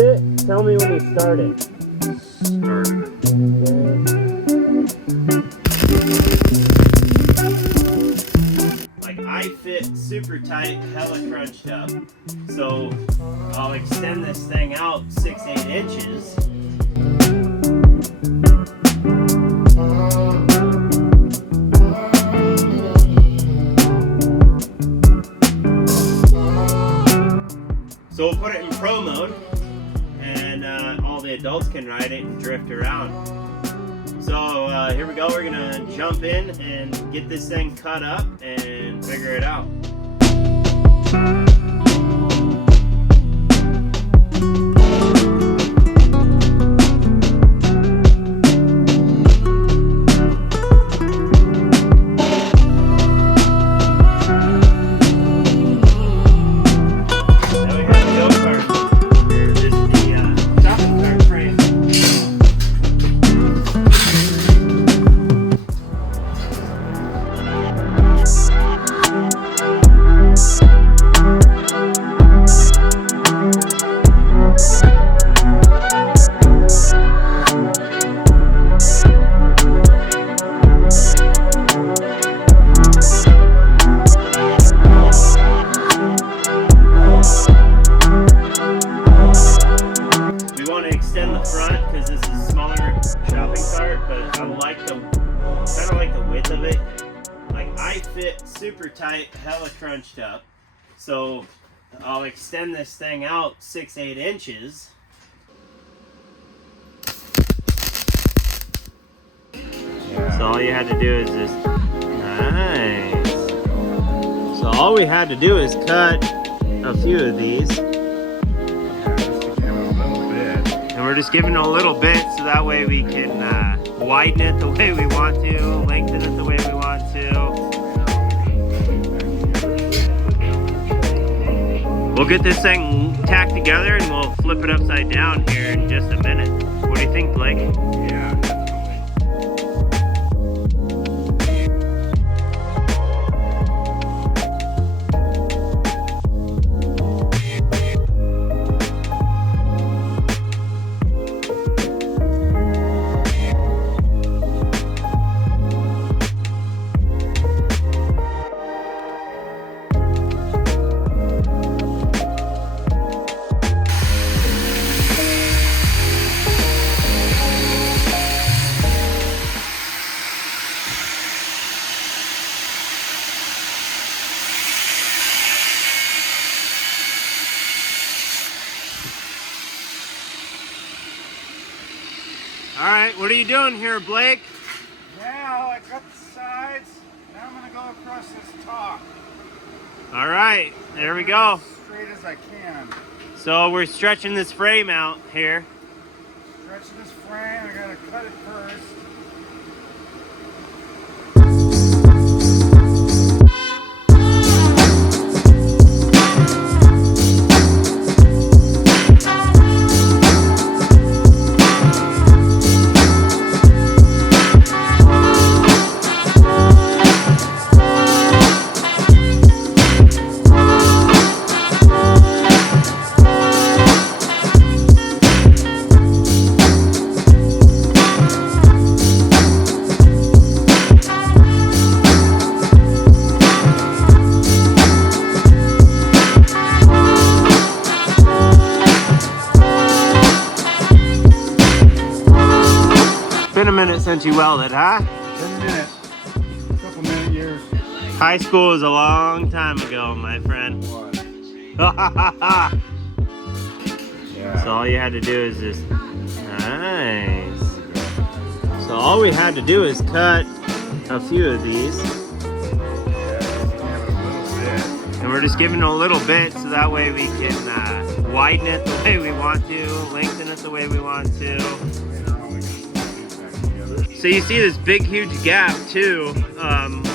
it? Tell me when you start it. Started it. Like I fit super tight, hella crunched up. So I'll extend this thing out 6-8 inches. So we'll put it in pro mode, and all the adults can ride it and drift around. So here we go, we're gonna jump in and get this thing cut up and figure it out. Extend the front because this is a smaller shopping cart, but I like kind of like the width of it. Like I fit super tight, hella crunched up. So I'll extend this thing out 6-8 inches. So all you had to do is just, nice. So all we had to do is cut a few of these. We're just giving it a little bit so that way we can widen it the way we want to, lengthen it the way we want to. We'll get this thing tacked together and we'll flip it upside down here in just a minute. What do you think, Blake? Yeah. All right, what are you doing here, Blake? Now I cut the sides. Now I'm gonna go across this top. All right, there we go. As straight as I can. So we're stretching this frame out here. Stretching this frame. I gotta cut it first. Been a minute since you welded, huh? 10 minutes. Couple minute years. High school was a long time ago, my friend. Yeah. So all you had to do is just, nice. So all we had to do is cut a few of these. And we're just giving it a little bit so that way we can widen it the way we want to, lengthen it the way we want to. So you see this big huge gap too.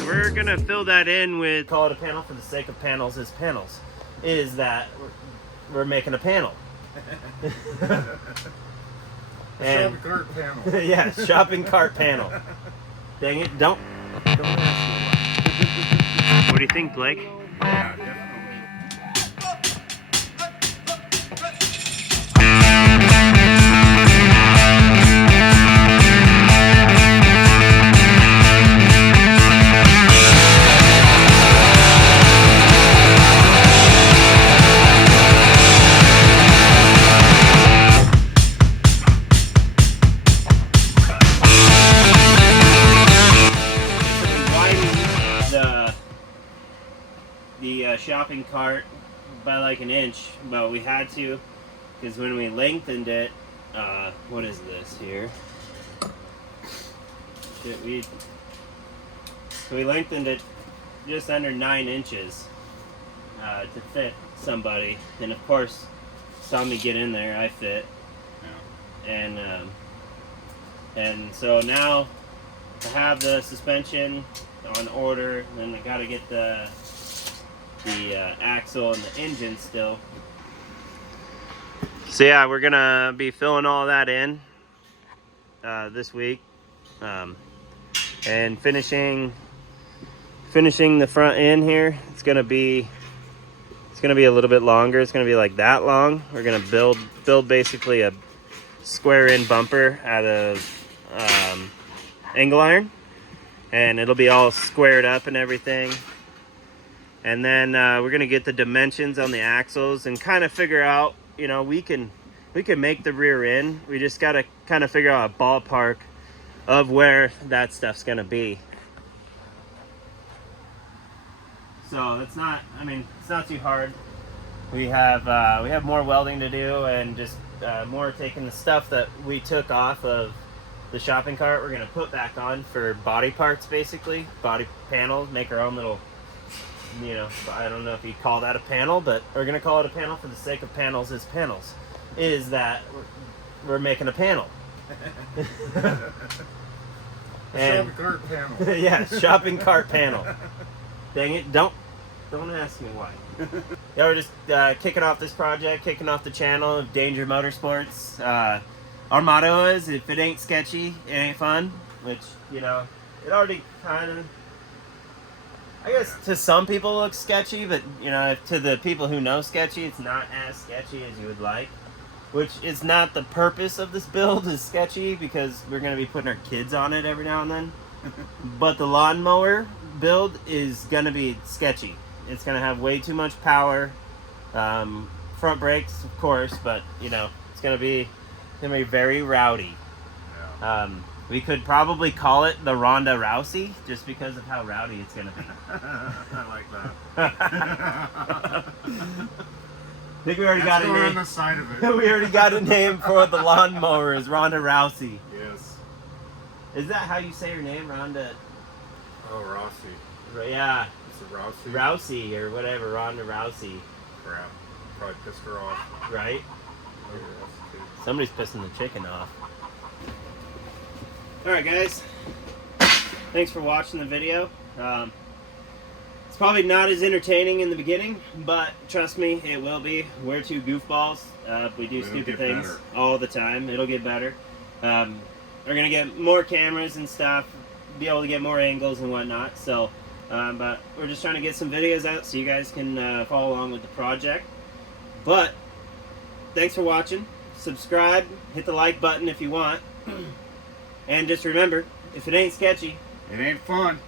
We're gonna fill that in with, call it a panel for the sake of panels is panels, is that we're making a panel. And shopping cart panel. Yeah, shopping cart panel. Dang it, don't ask me. What do you think, Blake? Yeah, definitely. shopping cart by like an inch, but we had to because when we lengthened it, what is this here? Shit, we lengthened it just under 9 inches to fit somebody, and of course, saw me get in there, I fit, yeah. And so now I have the suspension on order, and I got to get the axle and the engine still. So yeah, we're gonna be filling all that in this week, and finishing the front end here. It's gonna be a little bit longer. It's gonna be like that long. We're gonna build basically a square end bumper out of angle iron, and it'll be all squared up and everything. And then we're gonna get the dimensions on the axles and kind of figure out, you know, we can make the rear end. We just gotta kind of figure out a ballpark of where that stuff's gonna be. So it's not too hard. We have more welding to do, and just more taking the stuff that we took off of the shopping cart. We're gonna put back on for body parts, basically body panels. Make our own little, you know, I don't know if you call that a panel, but we're gonna call it a panel for the sake of panels. Is that we're making a panel. Shopping cart panel. Yeah, shopping cart panel. Dang it! Don't ask me why. Yeah, we're just kicking off this project, kicking off the channel of Danger Motorsports. Our motto is, if it ain't sketchy, it ain't fun. Which, you know, it already kind of, I guess to some people looks sketchy, but you know, to the people who know sketchy, it's not as sketchy as you would like. Which is not the purpose of this build, is sketchy, because we're going to be putting our kids on it every now and then. But the lawnmower build is going to be sketchy. It's going to have way too much power. Front brakes, of course, but you know, it's going to be very rowdy. Yeah. We could probably call it the Ronda Rousey, just because of how rowdy it's going to be. I like that. I think we already got a name. On the side of it. We already got a name for the lawnmower, is Ronda Rousey. Yes. Is that how you say your name, Ronda? Oh, Rousey. Yeah. It's a Rousey. Rousey or whatever, Ronda Rousey. Crap. Probably pissed her off. Right? Oh, somebody's pissing the chicken off. Alright guys, thanks for watching the video. It's probably not as entertaining in the beginning, but trust me, it will be. We're two goofballs. We do stupid things all the time. It'll get better. We're going to get more cameras and stuff, be able to get more angles and whatnot. So, but we're just trying to get some videos out so you guys can follow along with the project. But, thanks for watching. Subscribe, hit the like button if you want. And just remember, if it ain't sketchy, it ain't fun.